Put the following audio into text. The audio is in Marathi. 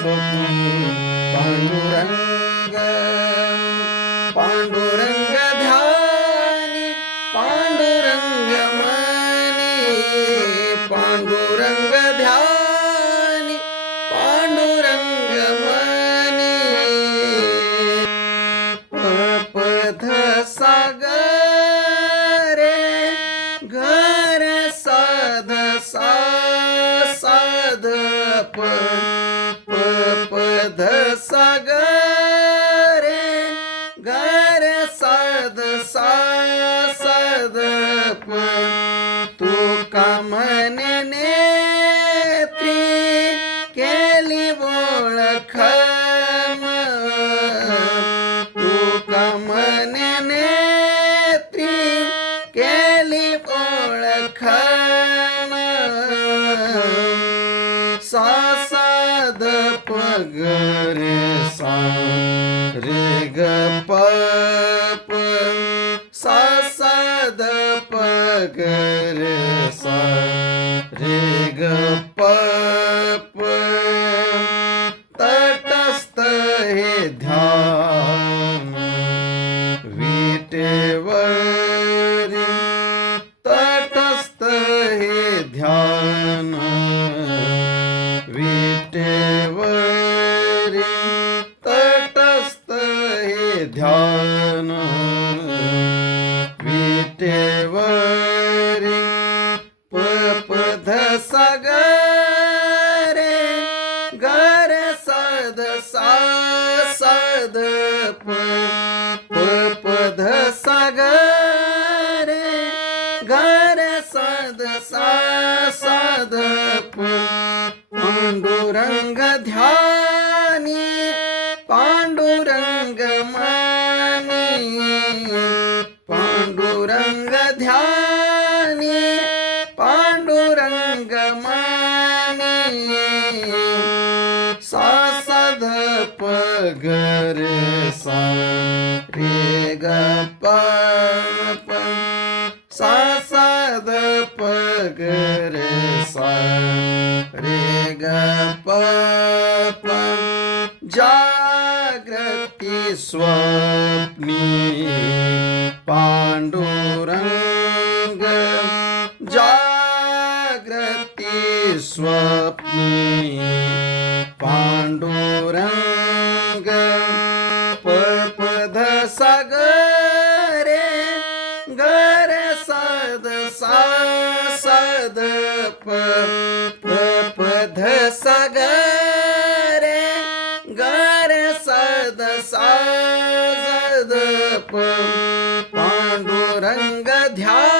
स्वप्नी पांडुरंग पांडुरंग ध्यानी पांडुरंग मानी पांडुरंग ध्यानी पांडुरंग मनी पध सागरे घर साध सा साध प कामने नेत्री केली ओळख? तू कमने नेत्री केली ओळख? सासाद सा रे ग प सासाद विटेवरी पपध सागरे घर साध सा सद प पपध सागरे घर साध सा सद प पांडुरंग ध्यानी पांडुरंग ध्यानी पांडुरंग मानी सा साध सा रे ग सा रे सा रे ग प प जागृती अंग जागृती स्वप्नी। पांडुरंग पपध सागरे घर सद सा साध प पपध सागरे घर सद सा पांडुरंग ध्यानी